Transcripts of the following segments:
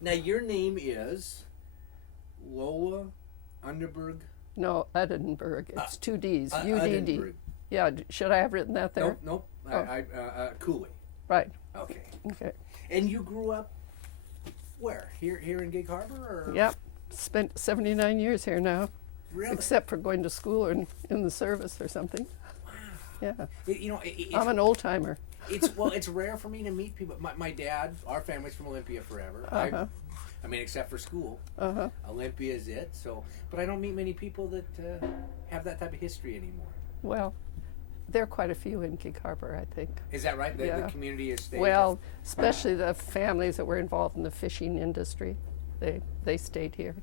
Now, your name is Lola Underberg. No, Uddenberg. It's two D's. UDD. Uddenberg. Yeah, should I have written that there? Nope. Oh. Kooley. Right. Okay. Okay. And you grew up where? Here in Gig Harbor? Or? Yep. Spent 79 years here now. Really? Except for going to school or in the service or something. Wow. Yeah. I'm an old timer. It's rare for me to meet people. My dad, our family's from Olympia forever. Uh-huh. I mean, except for school. Uh-huh. Olympia is it. So, but I don't meet many people that have that type of history anymore. Well, there are quite a few in Gig Harbor, I think. Is that right? The community is stayed? Well, especially the families that were involved in the fishing industry. They stayed here.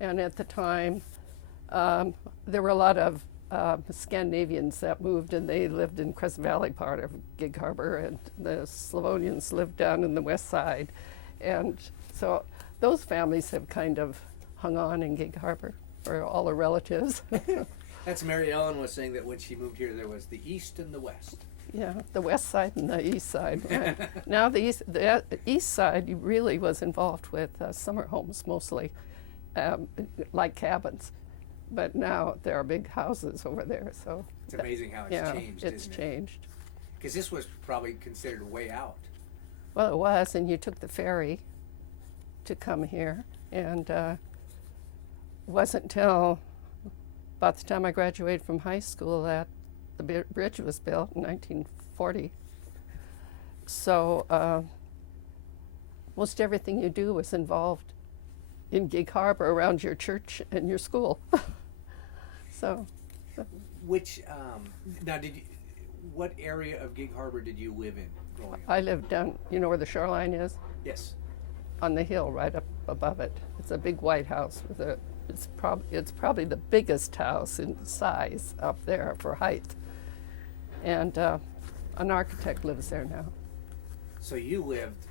And at the time, there were a lot of Scandinavians that moved, and they lived in Crescent Valley part of Gig Harbor, and the Slavonians lived down in the west side. And so those families have kind of hung on in Gig Harbor, or all the relatives. That's Mary Ellen was saying that when she moved here, there was the east and the west. Yeah, the west side and the east side. Right. Now the east side really was involved with summer homes mostly, like cabins. But now there are big houses over there. So it's amazing how it's changed. It's changed. Because this was probably considered way out. Well, it was, and you took the ferry to come here, and it wasn't until about the time I graduated from high school that the bridge was built in 1940. So most everything you do was involved in Gig Harbor around your church and your school. So, which now what area of Gig Harbor did you live in growing up? I lived down, you know where the shoreline is? Yes. On the hill right up above it. It's a big white house with it's probably the biggest house in size up there for height. And an architect lives there now. So you lived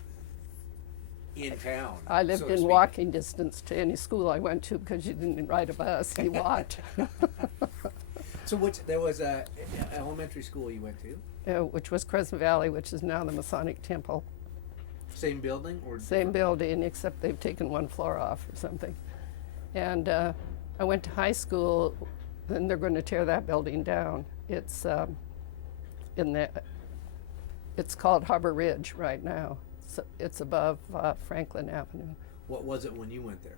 in town? I lived in walking distance to any school I went to because you didn't ride a bus, you walked. So there was a elementary school you went to? Which was Crescent Valley, which is now the Masonic Temple. Same building? Or same building, except they've taken one floor off or something. And I went to high school, and they're going to tear that building down. It's it's called Harbor Ridge right now. It's above Franklin Avenue. What was it when you went there?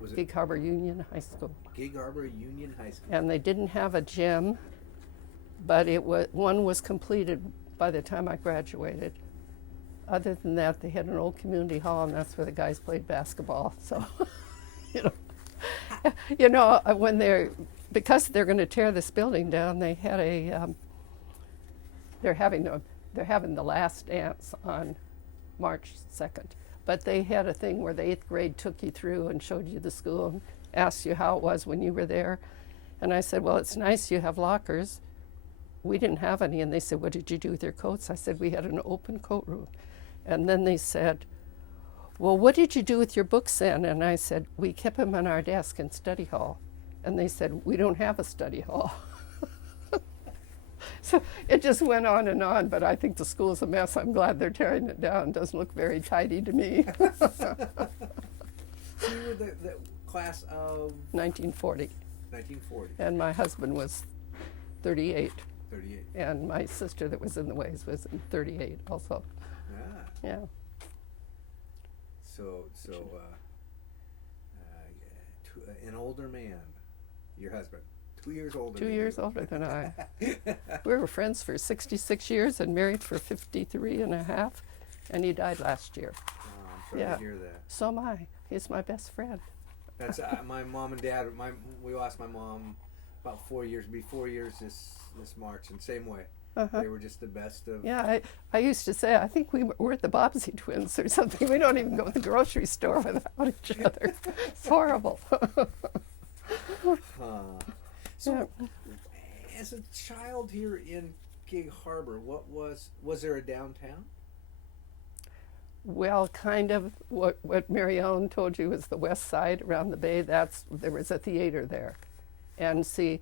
Was it Gig Harbor Union High School. Gig Harbor Union High School. And they didn't have a gym, but one was completed by the time I graduated. Other than that, they had an old community hall, and that's where the guys played basketball. So, because they're going to tear this building down, they had they're having the last dance on March 2nd. But they had a thing where the 8th grade took you through and showed you the school and asked you how it was when you were there. And I said, well, it's nice you have lockers. We didn't have any. And they said, what did you do with your coats? I said, we had an open coat room. And then they said, well, what did you do with your books then? And I said, we kept them on our desk in study hall. And they said, we don't have a study hall. So it just went on, but I think the school's a mess. I'm glad they're tearing it down. It doesn't look very tidy to me. So you were the class of? 1940. 1940. And my husband was 38. 38. And my sister that was in the Ways was in 38 also. Yeah. So an older man, your husband, 2 years older. 2 years older than I. We were friends for 66 years and married for 53 and a half, and he died last year. Oh, I'm sorry to hear that. So am I. He's my best friend. That's my mom and dad. We lost my mom about 4 years. Be 4 years this March, and same way. Uh-huh. They were just the best of. Yeah, I used to say I think we're the Bobbsey twins or something. We don't even go to the grocery store without each other. It's horrible. So, as a child here in Gig Harbor, was there a downtown? Well, kind of. What Mary Ellen told you was the west side around the bay. There was a theater there, and see,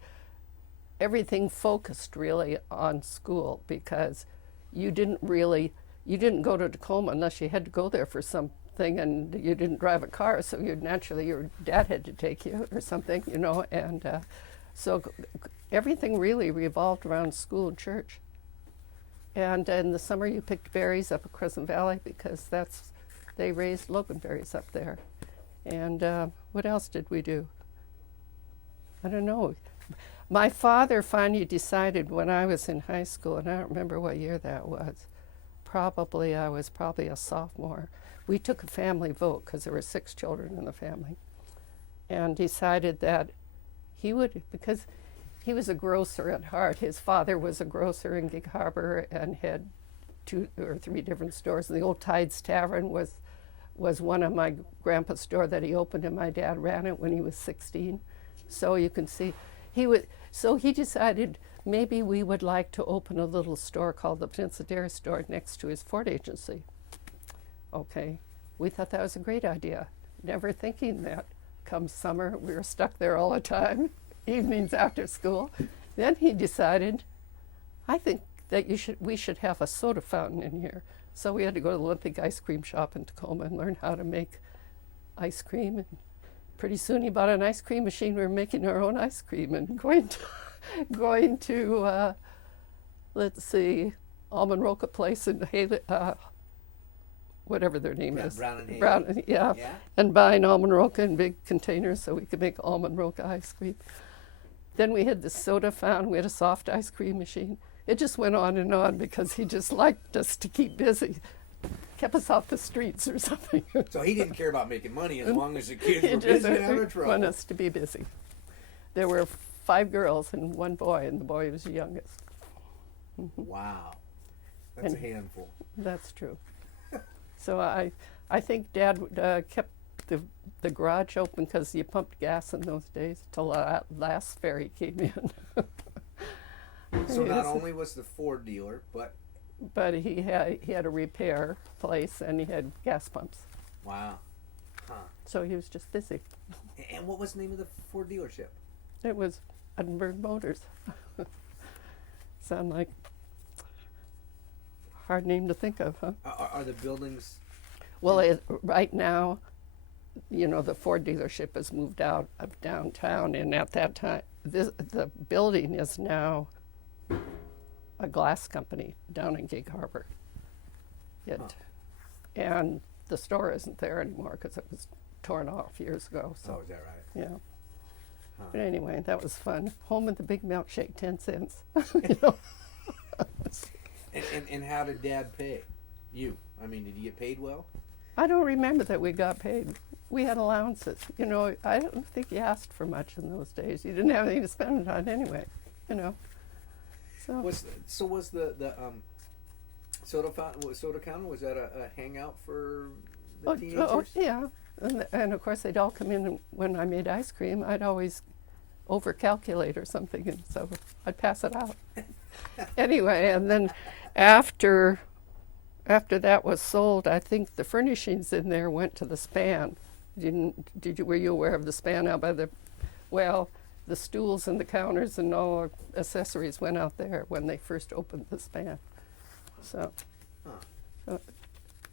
everything focused really on school because you didn't go to Tacoma unless you had to go there for some thing, and you didn't drive a car, so you'd naturally, your dad had to take you or something, you know, and so everything really revolved around school and church. And in the summer, you picked berries up at Crescent Valley because they raised loganberries up there. And what else did we do? I don't know. My father finally decided when I was in high school, and I don't remember what year that was. I was probably a sophomore. We took a family vote because there were 6 children in the family, and decided that he would, because he was a grocer at heart. His father was a grocer in Gig Harbor and had 2 or 3 different stores. And the Old Tides Tavern was one of my grandpa's store that he opened, and my dad ran it when he was 16. So you can see, so he decided maybe we would like to open a little store called the Peninsula Dairy Store next to his Ford agency. Okay, we thought that was a great idea, never thinking that come summer we were stuck there all the time, evenings after school. Then he decided, I think that we should have a soda fountain in here. So we had to go to the Olympic ice cream shop in Tacoma and learn how to make ice cream. And pretty soon he bought an ice cream machine. We were making our own ice cream and going to let's see, Almond Roca Place in Haley, whatever their name is. Brown and Haley. Brown, yeah. And buying almond roca in big containers so we could make almond roca ice cream. Then we had the soda fountain. We had a soft ice cream machine. It just went on and on because he just liked us to keep busy, kept us off the streets or something. So he didn't care about making money as long as the kids were He busy and just out of trouble. wanted us to be busy. There were 5 girls and 1 boy, and the boy was the youngest. Wow, that's a handful. That's true. So I think Dad kept the garage open because you pumped gas in those days till that last ferry came in. So not only was the Ford dealer, but he had a repair place and he had gas pumps. wow, huh? So he was just busy. And what was the name of the Ford dealership? It was Uddenberg Motors. Sound like a hard name to think of, huh? Are the buildings? Well, right now, you know, the Ford dealership has moved out of downtown, and at that time, the building is now a glass company down in Gig Harbor. And the store isn't there anymore because it was torn off years ago. So, Oh, is that right? yeah. Huh. But anyway, that was fun. Home with the big milkshake, 10 cents. You know? And how did Dad pay you? I mean, did he get paid well? I don't remember that we got paid. We had allowances. You know, I don't think you asked for much in those days. You didn't have anything to spend it on anyway, you know. So Was the soda counter, was that a hangout for the teenagers? oh yeah. And of course they'd all come in, and when I made ice cream, I'd always overcalculate or something, and so I'd pass it out. Anyway, and then after that was sold, I think the furnishings in there went to the span. Were you aware of the span out by the, well, the stools and the counters and all accessories went out there when they first opened the span. So, That's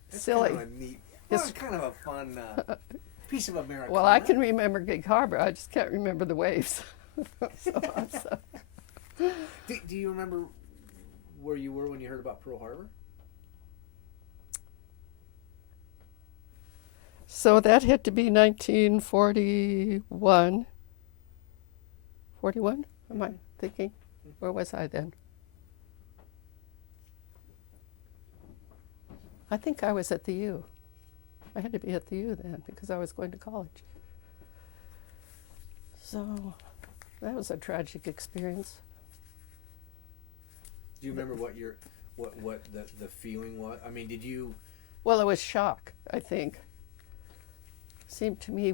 silly. Kind of a neat, well, it's kind of a fun piece of America. Well, I can remember Gig Harbor. I just can't remember the waves. Do you remember where you were when you heard about Pearl Harbor? So that had to be 1941. 41? Am I thinking? Where was I then? I think I was at the U. I had to be at the U then because I was going to college. So that was a tragic experience. Do you remember what the feeling was? I mean, did you? Well, it was shock, I think. Seemed to me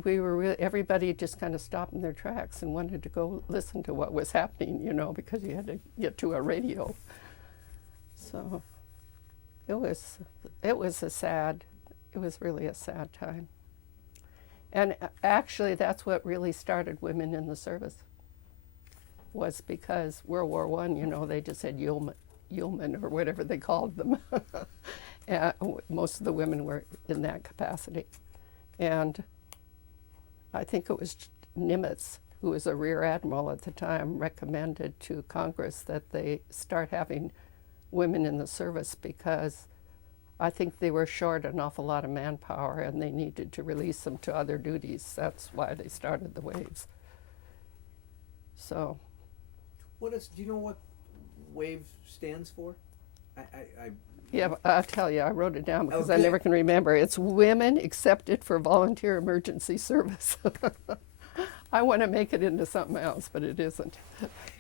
everybody just kind of stopped in their tracks and wanted to go listen to what was happening, you know, because you had to get to a radio. So it was really a sad time. And actually that's what really started women in the service, was because World War I, you know, they just said yeomen or whatever they called them. Most of the women were in that capacity. And I think it was Nimitz, who was a rear admiral at the time, recommended to Congress that they start having women in the service because I think they were short an awful lot of manpower and they needed to release them to other duties. That's why they started the waves. So. Do you know what WAVE stands for? Yeah, I'll tell you, I wrote it down because I good. never can remember. It's Women Accepted for Volunteer Emergency Service. I want to make it into something else, but it isn't.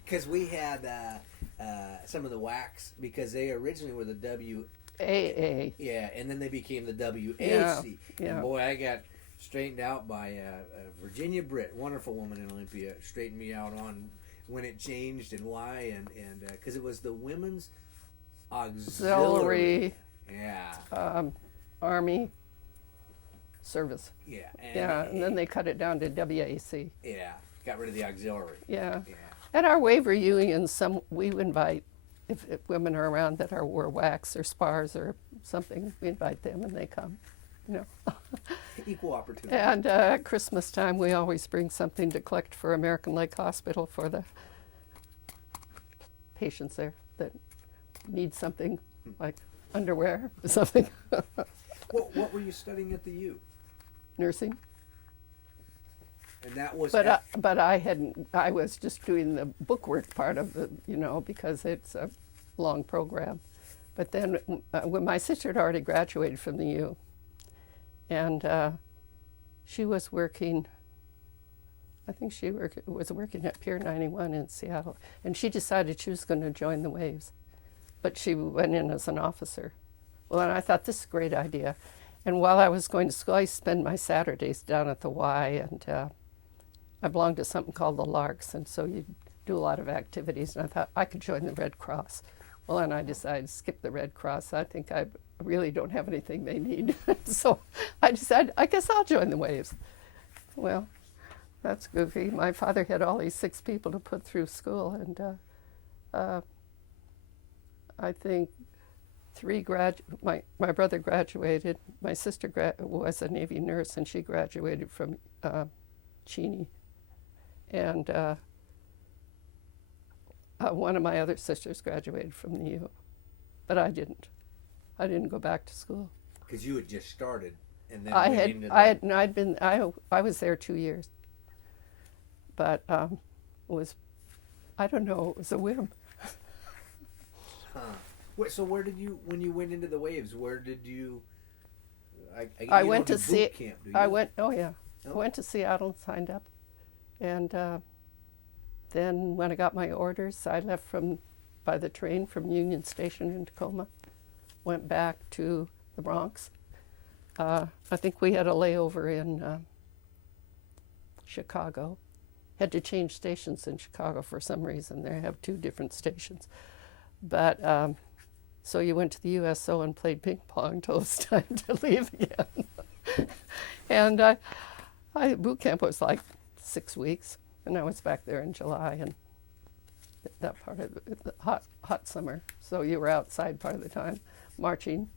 Because we had some of the WACs, because they originally were the AA. Yeah, and then they became the WAC. Yeah. And boy, I got straightened out by Virginia Britt, wonderful woman in Olympia, straightened me out on when it changed and why, and because it was the Women's Auxiliary. Yeah. Army Service. Yeah. And then they cut it down to WAC. Yeah, got rid of the auxiliary. Yeah. At our wave reunions, we invite, if women are around that were WACs or SPARs or something, we invite them and they come, Equal opportunity. And at Christmas time, we always bring something to collect for American Lake Hospital for the patients there that need something like underwear or something. What were you studying at the U? Nursing. And that was. But I hadn't. I was just doing the bookwork part of the, because it's a long program. But then when my sister had already graduated from the U, and she was working. I think she was working at Pier 91 in Seattle, and she decided she was going to join the Waves, but she went in as an officer. Well, and I thought, this is a great idea. And while I was going to school, I spent my Saturdays down at the Y, and I belonged to something called the Larks, and so you do a lot of activities, and I thought I could join the Red Cross. Well, and I decided to skip the Red Cross. I think I really don't have anything they need. So I decided, I guess I'll join the Waves. Well, that's goofy. My father had all these 6 people to put through school, and I think 3 my brother graduated. My sister was a Navy nurse, and she graduated from Cheney. And one of my other sisters graduated from the U, but I didn't. I didn't go back to school. Because you had just started, and then I was there 2 years, but it was, I don't know, it was a whim. So where did you, when you went into the Waves, where did you? I went to boot camp, do you? I went to Seattle and signed up, and then when I got my orders, I left by the train from Union Station in Tacoma, went back to the Bronx. I think we had a layover in Chicago. Had to change stations in Chicago for some reason. They have 2 different stations, but. So you went to the USO and played ping pong until it was time to leave again. And boot camp was like 6 weeks, and I was back there in July, and that part of the hot summer. So you were outside part of the time, marching,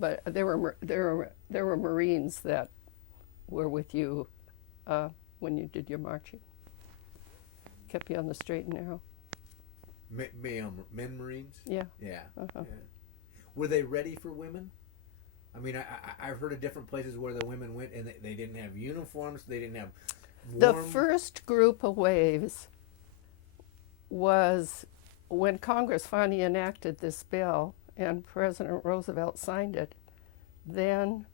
but there were Marines that were with you when you did your marching. Kept you on the straight and narrow. Men Marines? Yeah. Yeah. Uh-huh. Yeah. Were they ready for women? I mean, I've heard of different places where the women went and they didn't have uniforms, they didn't have The first group of Waves was when Congress finally enacted this bill and President Roosevelt signed it. Then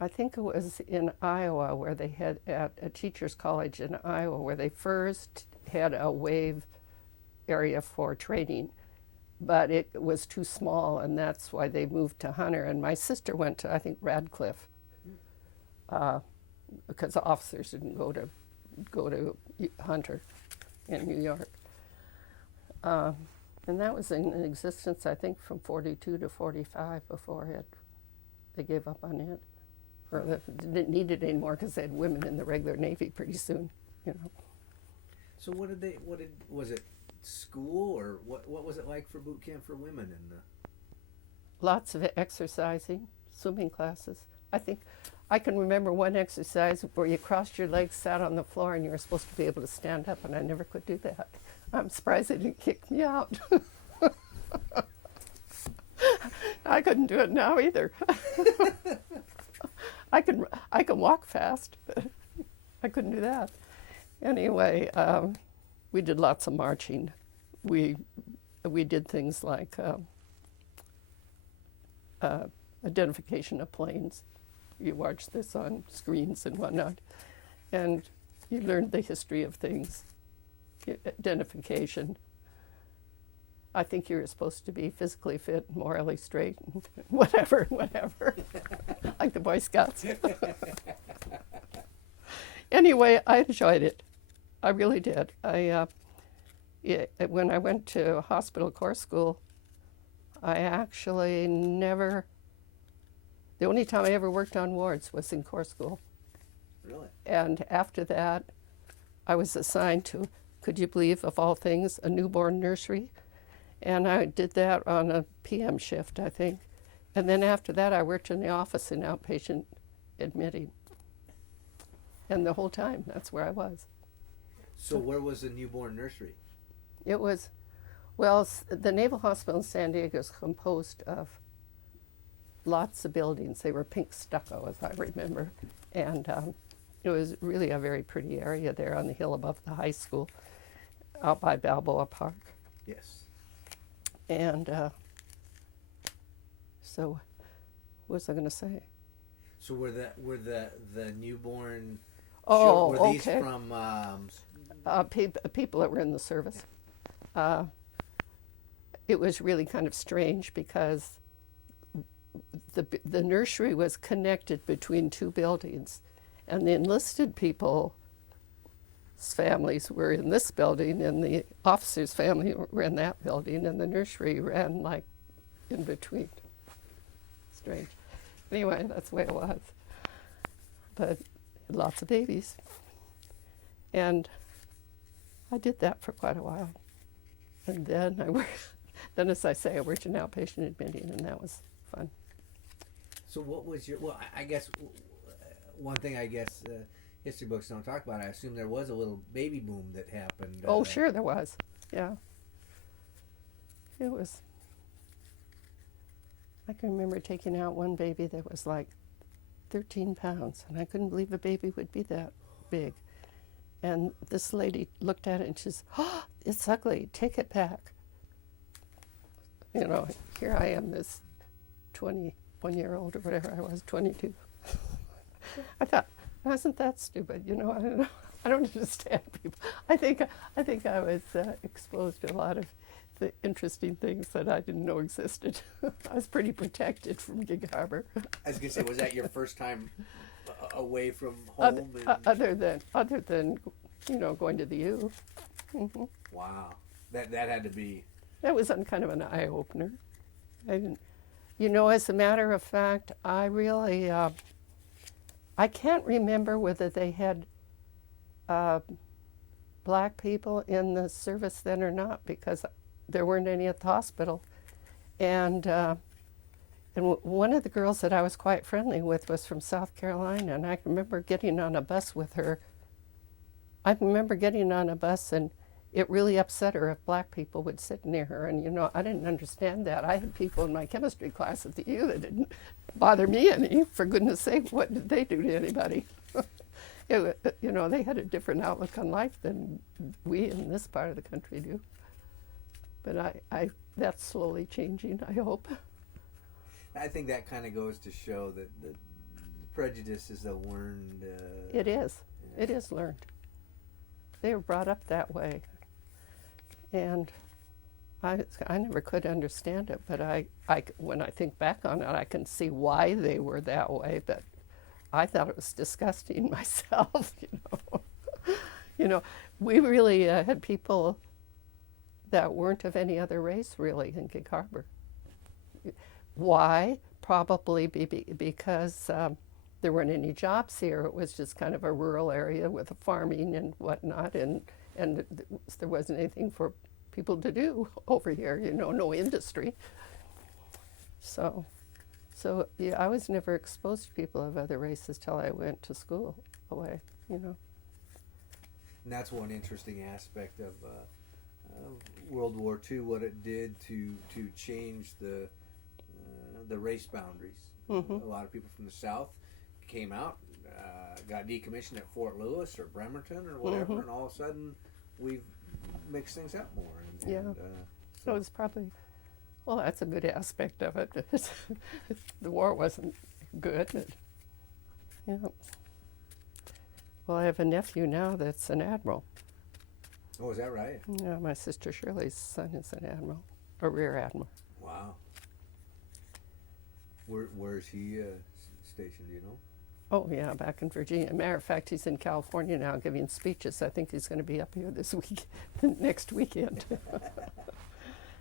I think it was in Iowa where they had, at a teacher's college in Iowa, where they first had a Wave area for training, but it was too small, and that's why they moved to Hunter. And my sister went to, I think, Radcliffe, because the officers didn't go to Hunter in New York. And that was in existence, I think, from 42 to 45 before they gave up on it, or they didn't need it anymore because they had women in the regular Navy pretty soon, So was it school, or what was it like for boot camp for women? lots of exercising, swimming classes. I think I can remember one exercise where you crossed your legs, sat on the floor, and you were supposed to be able to stand up, and I never could do that. I'm surprised they didn't kick me out. I couldn't do it now either. I can walk fast, but I couldn't do that. Anyway, we did lots of marching. We did things like identification of planes. You watch this on screens and whatnot, and you learned the history of things, identification. I think you were supposed to be physically fit, morally straight, whatever, like the Boy Scouts. Anyway, I enjoyed it. I really did. When I went to hospital corps school, I actually never, the only time I ever worked on wards was in corps school. Really? And after that, I was assigned to, could you believe, of all things, a newborn nursery. And I did that on a PM shift, I think. And then after that, I worked in the office in outpatient admitting. And the whole time, that's where I was. So where was the newborn nursery? It was, well, the Naval Hospital in San Diego is composed of lots of buildings. They were pink stucco, as I remember. And it was really a very pretty area there on the hill above the high school, out by Balboa Park. Yes. And so, what was I going to say? So were the newborn? Oh, were these okay. from People that were in the service. It was really kind of strange because the nursery was connected between two buildings, and the enlisted people's families were in this building, and the officers' family were in that building, and the nursery ran like in between. Strange. Anyway, that's the way it was. But lots of babies. And I did that for quite a while. And then then as I say, I worked in outpatient admitting, and that was fun. So what was your, well, I guess, one thing I guess history books don't talk about, I assume there was a little baby boom that happened. Oh, sure there was. Yeah. It was. I can remember taking out one baby that was like 13 pounds, and I couldn't believe a baby would be that big. And this lady looked at it and she says, "Oh, it's ugly, take it back." You know, here I am, this 21-year-old or whatever I was, 22. I thought, wasn't that stupid? You know, I don't understand people. I think I was exposed to a lot of the interesting things that I didn't know existed. I was pretty protected from Gig Harbor. I was gonna say, was that your first time away from home? Other than you know, going to the U. Mm-hmm. Wow, that had to be. That was kind of an eye opener. You know, as a matter of fact, I really I can't remember whether they had black people in the service then or not, because there weren't any at the hospital. And one of the girls that I was quite friendly with was from South Carolina, and I can remember getting on a bus with her. I remember getting on a bus, and it really upset her if black people would sit near her. And, you know, I didn't understand that. I had people in my chemistry class at the U that didn't bother me any. For goodness sake, what did they do to anybody? You know, they had a different outlook on life than we in this part of the country do. But that's slowly changing, I hope. I think that kind of goes to show that the prejudice is a learned. It is. Yeah. It is learned. They were brought up that way. And I never could understand it, but when I think back on it, I can see why they were that way, but I thought it was disgusting myself, you know. You know, we really had people that weren't of any other race, really, in Gig Harbor. Why? Probably because there weren't any jobs here. It was just kind of a rural area with farming and whatnot, and there wasn't anything for people to do over here, you know, no industry. So yeah, I was never exposed to people of other races till I went to school away, you know. And that's one interesting aspect of World War II, what it did to change the race boundaries. Mhm. A lot of people from the South came out, got decommissioned at Fort Lewis or Bremerton or whatever, Mhm. and all of a sudden we've mixed things up more. And, Yeah. So it's probably, well, that's a good aspect of it. The war wasn't good. Yeah. Well, I have a nephew now that's an admiral. Oh, is that right? Yeah, my sister Shirley's son is an admiral, a rear admiral. Wow. Where's he stationed, do you know? Oh, yeah, back in Virginia. Matter of fact, he's in California now giving speeches. I think he's going to be up here this week, next weekend.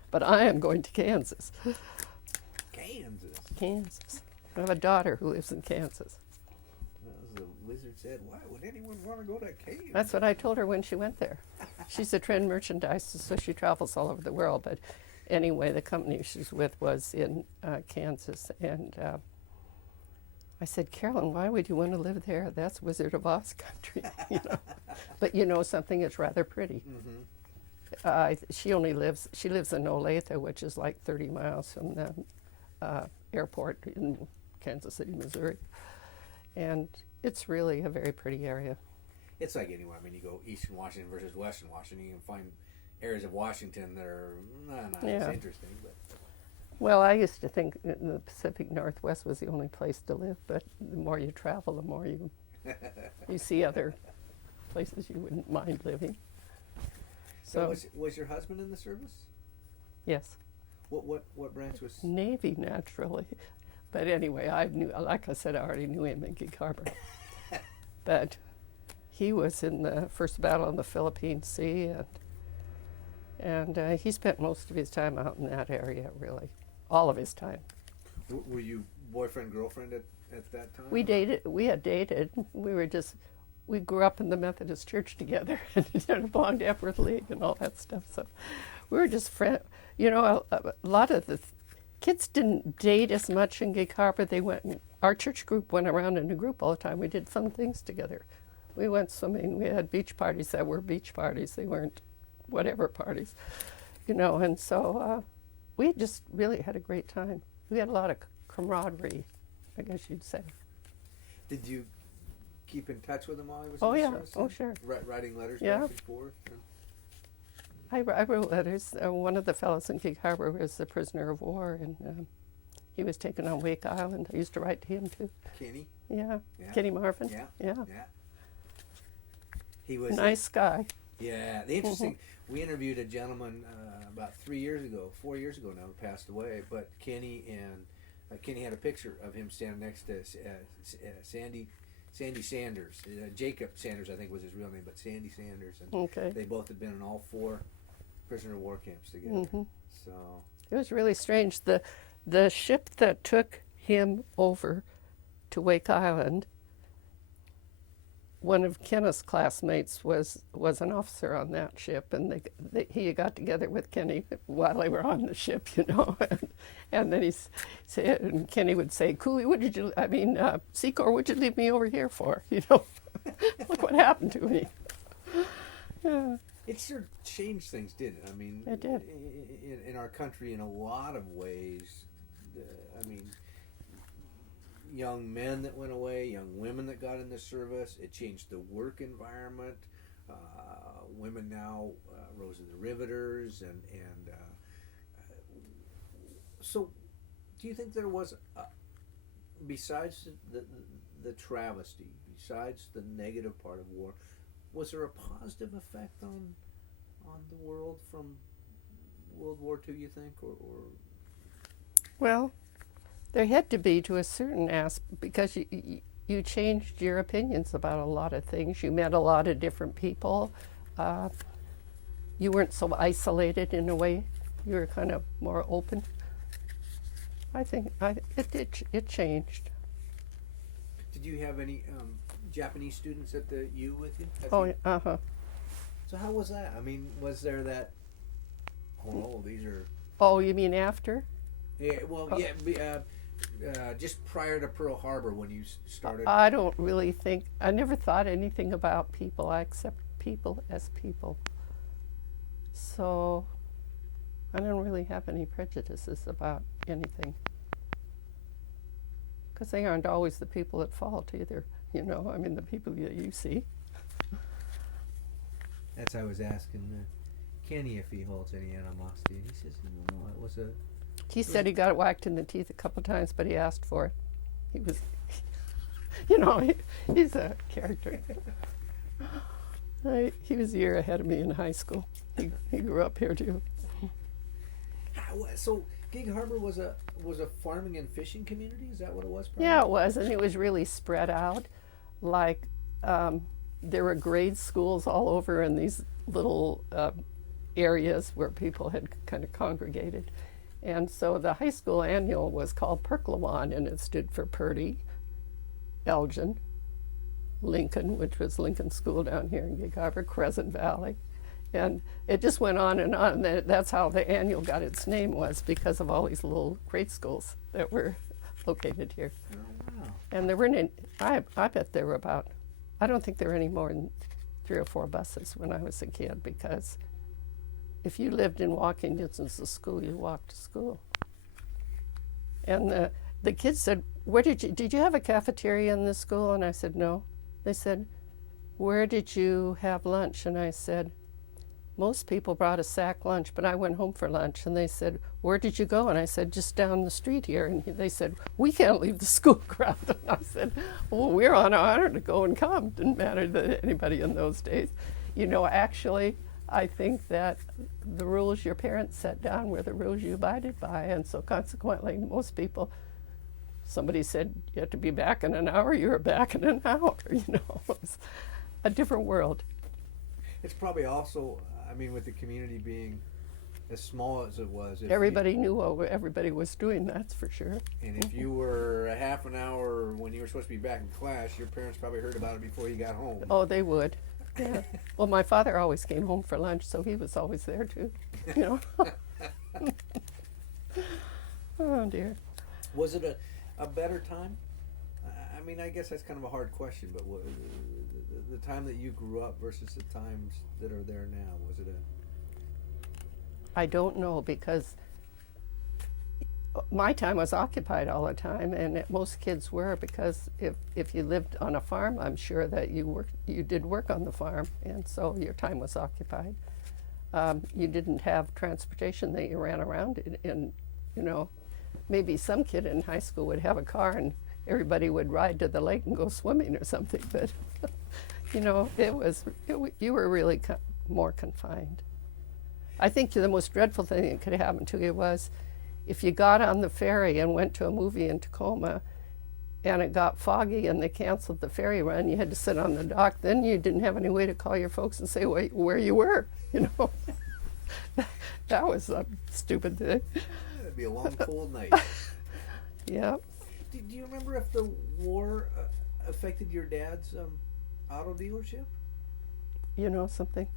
But I am going to Kansas. Kansas. I have a daughter who lives in Kansas. Well, as the wizard said, why would anyone want to go to Kansas? That's what I told her when she went there. She's a trend merchandise, so she travels all over the world. But anyway, the company she's with was in Kansas. And I said, Carolyn, why would you want to live there? That's Wizard of Oz country, you know. But you know something, it's rather pretty. Mm-hmm. She lives in Olathe, which is like 30 miles from the airport in Kansas City, Missouri. And it's really a very pretty area. It's like anywhere. I mean, you go Eastern Washington versus Western Washington, you can find areas of Washington that are not as interesting. But Well, I used to think that the Pacific Northwest was the only place to live, but the more you travel, the more you see other places you wouldn't mind living. So was your husband in the service? Yes. What branch was? Navy, naturally. But anyway, I knew, like I said, I already knew him in Gig Harbor. But he was in the first battle in the Philippine Sea, and he spent most of his time out in that area, really. All of his time. Were you boyfriend, girlfriend at that time? We had dated. We grew up in the Methodist Church together and belonged to Epworth League and all that stuff. So we were just friends. You know, a lot of the kids didn't date as much in Gig Harbor. Our church group went around in a group all the time. We did fun things together. We went swimming. We had beach parties that were beach parties. They weren't whatever parties, you know. And so we just really had a great time. We had a lot of camaraderie, I guess you'd say. Did you keep in touch with him while he was Oh, in the yeah. service? Oh, sure. Writing letters Yeah. back and forth? I wrote letters. One of the fellows in Gig Harbor was a prisoner of war, and he was taken on Wake Island. I used to write to him, too. Kenny? Yeah. Yeah. Kenny Marvin? Yeah. Yeah. Yeah. He was Nice guy. Yeah. The interesting. We interviewed a gentleman about 4 years ago now, who passed away. But Kenny had a picture of him standing next to Sandy Sanders. Jacob Sanders, I think, was his real name, but Sandy Sanders. And Okay. they both had been in all 4 prisoner of war camps together. So It was really strange. The ship that took him over to Wake Island, one of Kenneth's classmates was an officer on that ship, and he got together with Kenny while they were on the ship, you know. And then and Kenny would say, "Kooley, Secor, what'd you leave me over here for? You know, look what happened to me." Yeah. it sure changed things, didn't it? I mean, It did. In our country, in a lot of ways. Young men that went away, young women that got in the service. It changed the work environment. Women now, Rosie the Riveters, and so. Do you think there was, besides the travesty, besides the negative part of war, was there a positive effect on the world from World War II? You think, or Well, there had to be, to a certain aspect, because you changed your opinions about a lot of things. You met a lot of different people. You weren't so isolated in a way. You were kind of more open. I think it changed. did you have any Japanese students at the U with you? Uh-huh. So how was that? I mean, was there that? Oh, these are. Oh, you mean after? Yeah, well, just prior to Pearl Harbor when you started. I don't really think, I never thought anything about people. I accept people as people. So I don't really have any prejudices about anything. Because they aren't always the people at fault either. You know, I mean, the people that you see. That's I was asking Kenny if he holds any animosity, and he says, no, it was a. He said he got whacked in the teeth a couple times, but he asked for it. He was, you know, he's a character. He was a year ahead of me in high school. He grew up here too. So Gig Harbor was a farming and fishing community? Is that what it was? Probably? Yeah, it was, and it was really spread out. Like there were grade schools all over in these little areas where people had kind of congregated. And so the high school annual was called Perklawan, and it stood for Purdy, Elgin, Lincoln, which was Lincoln School down here in Gig Harbor, Crescent Valley. And it just went on, and that's how the annual got its name, was because of all these little grade schools that were located here. Oh, wow. And there weren't any, I bet there were about, I don't think there were any more than 3 or 4 buses when I was a kid, because if you lived in walking distance of school, you walked to school. And the kids said, did you have a cafeteria in the school? And I said, no. They said, where did you have lunch? And I said, most people brought a sack lunch, but I went home for lunch. And they said, where did you go? And I said, just down the street here. And they said, we can't leave the school ground. And I said, well, we're on honor to go and come. Didn't matter to anybody in those days. You know, actually, I think that the rules your parents set down were the rules you abided by. And so consequently, most people, somebody said you have to be back in an hour, you were back in an hour. You know, it was a different world. It's probably also, I mean, with the community being as small as it was. Everybody knew what everybody was doing, that's for sure. And if you were a half an hour when you were supposed to be back in class, your parents probably heard about it before you got home. Oh, they would. Yeah. Well, my father always came home for lunch, so he was always there too. You know. Oh dear. Was it a better time? I mean, I guess that's kind of a hard question, but the time that you grew up versus the times that are there now, was it I don't know, because my time was occupied all the time, and most kids were, because if you lived on a farm, I'm sure that you did work on the farm, and so your time was occupied. You didn't have transportation that you ran around in, you know, maybe some kid in high school would have a car and everybody would ride to the lake and go swimming or something, but you know, you were really more confined. I think the most dreadful thing that could happen to you was if you got on the ferry and went to a movie in Tacoma and it got foggy and they canceled the ferry run, you had to sit on the dock, then you didn't have any way to call your folks and say where you were, you know. That was a stupid thing. It'd be a long, cold night. Yeah. Do you remember if the war affected your dad's auto dealership? You know something?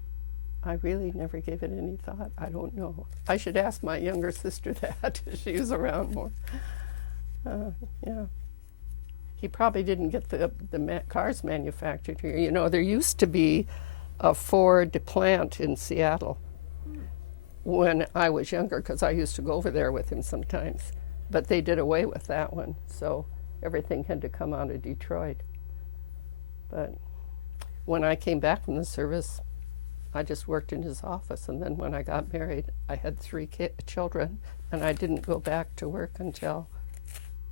I really never gave it any thought. I don't know. I should ask my younger sister that. She was around more. Yeah. He probably didn't get the cars manufactured here. You know, there used to be a Ford plant in Seattle when I was younger, because I used to go over there with him sometimes. But they did away with that one, so everything had to come out of Detroit. But when I came back from the service, I just worked in his office, and then when I got married, I had 3 children, and I didn't go back to work until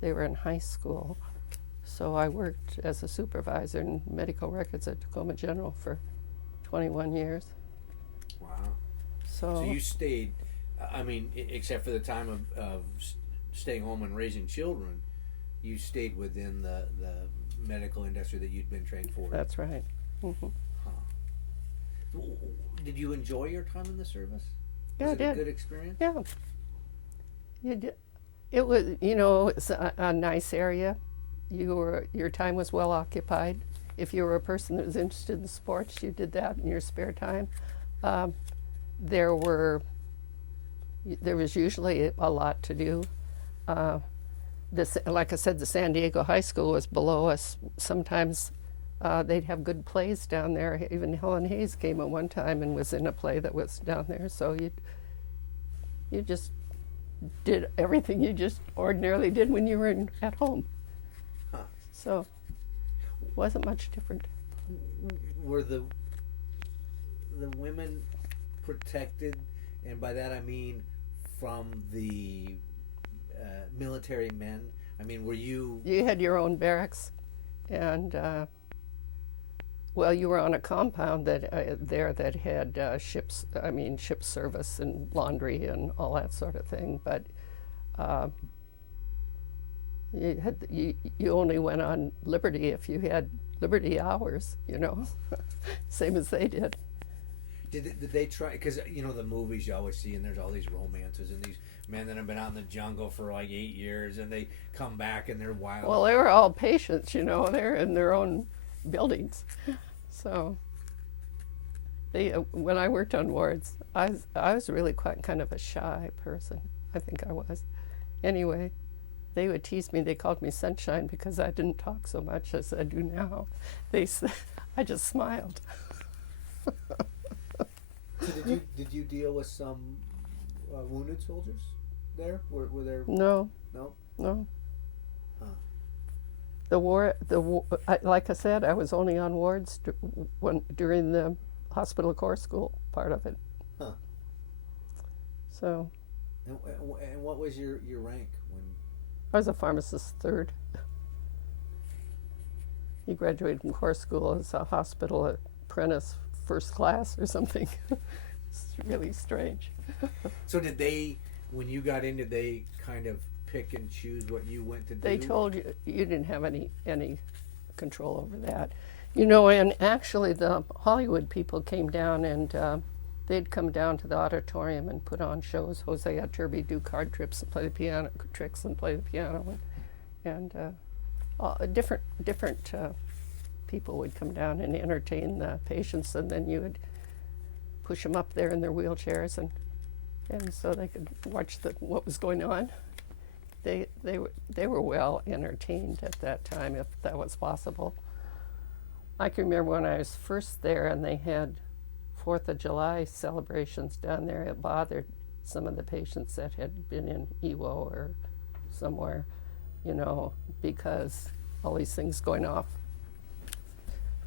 they were in high school. So I worked as a supervisor in medical records at Tacoma General for 21 years. Wow. So you stayed, I mean, except for the time of staying home and raising children, you stayed within the medical industry that you'd been trained for. That's right. Mm-hmm. Did you enjoy your time in the service? Yeah, was I it did. a good experience? Yeah. You did. It was, you know, it's a nice area. Your time was well occupied. If you were a person that was interested in sports, you did that in your spare time. There was usually a lot to do. like I said, the San Diego High School was below us. Sometimes they'd have good plays down there. Even Helen Hayes came at one time and was in a play that was down there. So you just did everything you just ordinarily did when you were at home. Huh. So it wasn't much different. Were the women protected, and by that I mean from the military men? I mean, were you... You had your own barracks, and well, you were on a compound that that had ship service and laundry and all that sort of thing. But you only went on liberty if you had liberty hours, same as they did. Did they try, because the movies you always see, and there's all these romances and these men that have been out in the jungle for like 8 years and they come back and they're wild. Well, they were all patients, they're in their own buildings. So when I worked on wards, I was really quite kind of a shy person. I think I was. Anyway, they would tease me. They called me Sunshine because I didn't talk so much as I do now. They said I just smiled. So did you deal with some wounded soldiers there? Were there? No. No. No. Huh. The war, like I said, I was only on wards during the hospital corps school part of it. Huh. So. And what was your rank when? I was a pharmacist third. He graduated from corps school as a hospital apprentice, first class or something. It's really strange. So did they, when you got in, did they kind of pick and choose what you went to do? They told you didn't have any control over that. And actually the Hollywood people came down and they'd come down to the auditorium and put on shows. Jose Iturbi do card trips and play the piano tricks and play the piano, and different people would come down and entertain the patients, and then you would push them up there in their wheelchairs, and so they could watch what was going on. They were well entertained at that time, if that was possible. I can remember when I was first there and they had 4th of July celebrations down there. It bothered some of the patients that had been in Iwo or somewhere, because all these things going off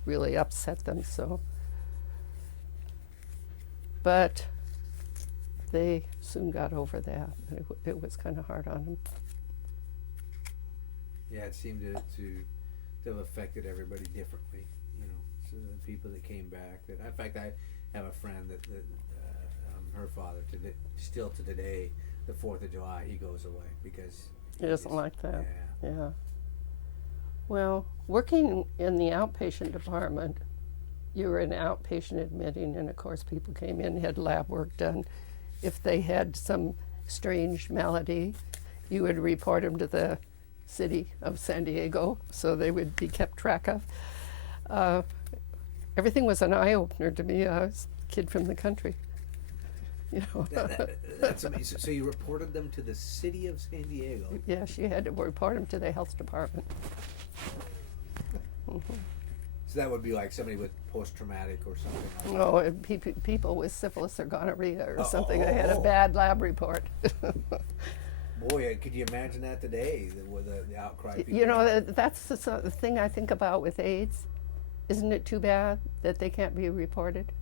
really upset them. So, but they soon got over that. It was kind of hard on them. Yeah, it seemed to have affected everybody differently. So the people that came back. In fact, I have a friend that her father still to today, the 4th of July, he goes away because he doesn't like that. Yeah. Well, working in the outpatient department, you were an outpatient admitting, and of course people came in, had lab work done. If they had some strange malady, you would report them to the city of San Diego, so they would be kept track of. Everything was an eye-opener to me. I was a kid from the country. That's amazing. So you reported them to the city of San Diego? Yes, you had to report them to the health department. Mm-hmm. So that would be like somebody with post-traumatic or something like that? No, people with syphilis or gonorrhea or something that had a bad lab report. Boy, could you imagine that today with the outcry? That's the thing I think about with AIDS. Isn't it too bad that they can't be reported?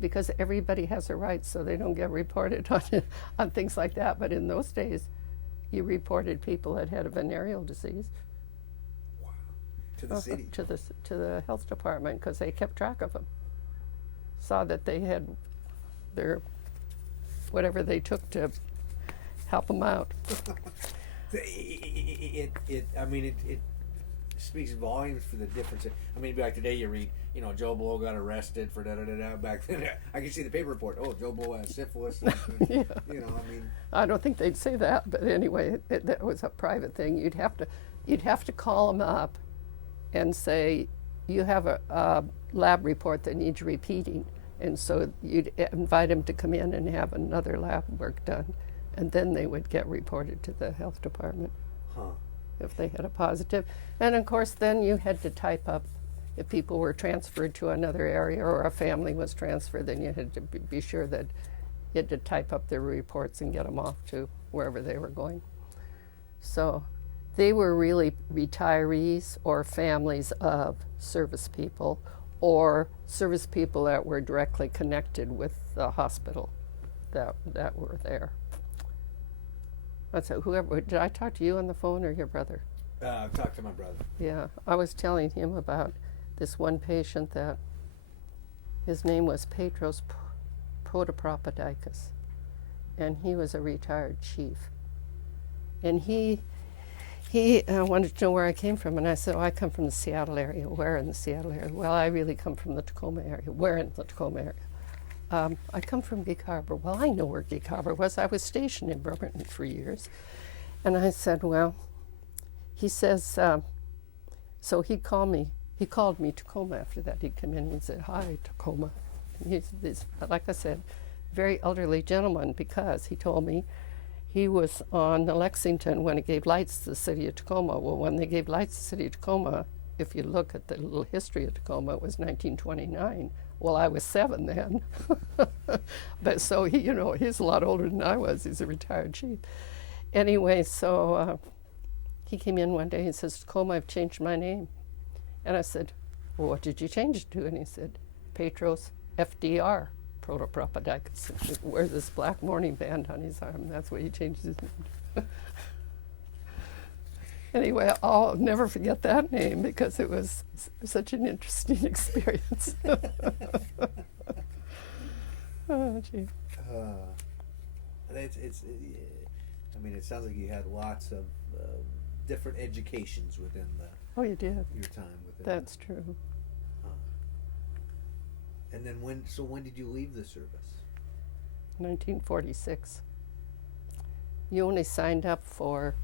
Because everybody has a right, so they don't get reported on things like that. But in those days, you reported people that had a venereal disease. Wow. To the city? To the health department, because they kept track of them. Saw that they had whatever they took to help them out. It speaks volumes for the difference. I mean, like today you read, Joe Blow got arrested for da-da-da-da. Back then, I can see the paper report. Oh, Joe Blow has syphilis. Yeah. I don't think they'd say that, but anyway, that was a private thing. You'd have to call them up and say, you have a lab report that needs repeating. And so you'd invite them to come in and have another lab work done. and then they would get reported to the health department Huh. if they had a positive. And of course, then you had to type up if people were transferred to another area or a family was transferred, then you had to be sure that you had to type up their reports and get them off to wherever they were going. So they were really retirees or families of service people or service people that were directly connected with the hospital that were there. So whoever, did I talk to you on the phone or your brother? Talk to my brother. Yeah, I was telling him about this one patient that his name was Petros Protopropadikis, and he was a retired chief. And he wanted to know where I came from, and I said, oh, I come from the Seattle area. Where in the Seattle area? Well, I really come from the Tacoma area. Where in the Tacoma area? I come from Gig Harbor. Well, I know where Gig Harbor was. I was stationed in Bremerton for years. And I said, well, he says, so he called me Tacoma after that. He'd come in and said, hi, Tacoma. And he's, like I said, very elderly gentleman, because he told me he was on the Lexington when it gave lights to the city of Tacoma. Well, when they gave lights to the city of Tacoma, if you look at the little history of Tacoma, it was 1929. Well, I was 7 then. But so he, he's a lot older than I was. He's a retired chief. Anyway, so he came in one day and says, Tacoma, I've changed my name. And I said, well, what did you change it to? And he said, Petros FDR Protopropadikis. He wears this black mourning band on his arm. That's what he changed his name. Anyway, I'll never forget that name because it was such an interesting experience. Oh, gee. It sounds like you had lots of different educations within Oh, you did. your time within. That's true. And then when did you leave the service? 1946. You only signed up for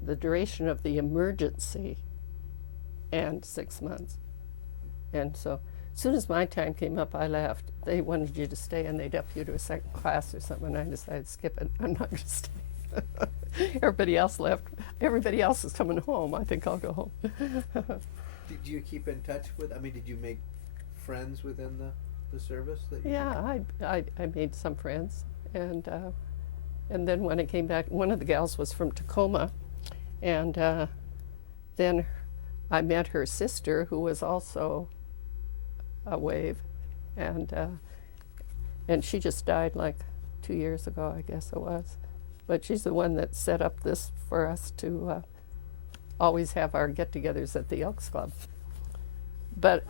the duration of the emergency and 6 months. And so as soon as my time came up, I left. They wanted you to stay, and they'd up you to a second class or something, and I decided to skip it. I'm not going to stay. Everybody else left. Everybody else is coming home. I think I'll go home. Did you keep in touch with, did you make friends within the service? Yeah, I made some friends. And then when I came back, one of the gals was from Tacoma. And then I met her sister, who was also a WAVE, and she just died like 2 years ago, I guess it was. But she's the one that set up this for us to always have our get-togethers at the Elks Club. But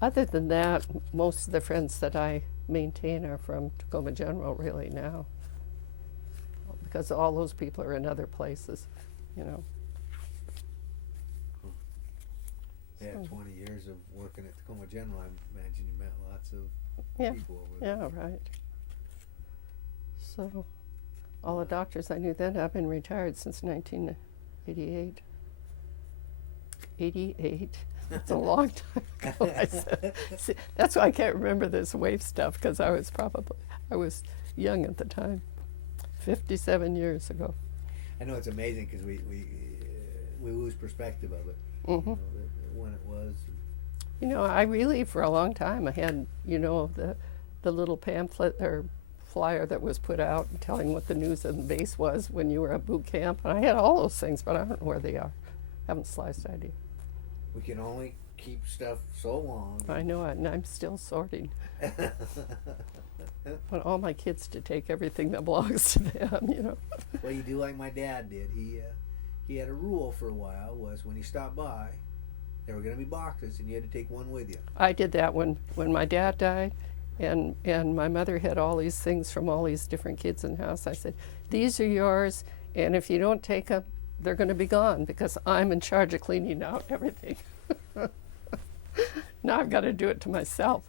other than that, most of the friends that I maintain are from Tacoma General really now, because all those people are in other places, Yeah, 20 years of working at Tacoma General, I imagine you met lots of people over there. Yeah, right. So all the doctors I knew then, I've been retired since 1988. 88. That's a long time ago. I said. See, that's why I can't remember this WAVE stuff, because I was young at the time. 57 years ago. I know it's amazing because we lose perspective of it. Mm-hmm. When it was. I really, for a long time, I had, the little pamphlet or flyer that was put out telling what the news on the base was when you were at boot camp. And I had all those things, but I don't know where they are. Haven't the slightest idea. We can only keep stuff so long. I know it, and I'm still sorting. I want all my kids to take everything that belongs to them, Well, you do like my dad did. He had a rule for a while, was when he stopped by, there were going to be boxes, and you had to take one with you. I did that when my dad died, and my mother had all these things from all these different kids in the house. I said, these are yours, and if you don't take them, they're going to be gone, because I'm in charge of cleaning out everything. Now I've got to do it to myself.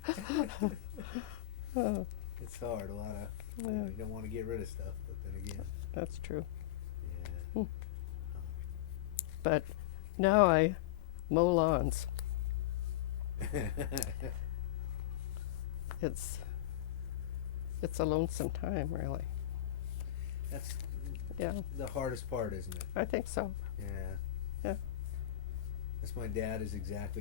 It's hard. A lot of you don't want to get rid of stuff, but then again, that's true. Yeah. But now I mow lawns. It's it's a lonesome time, really. That's Yeah, the hardest part, isn't it? I think so. Yeah. Yeah. That's my dad is exactly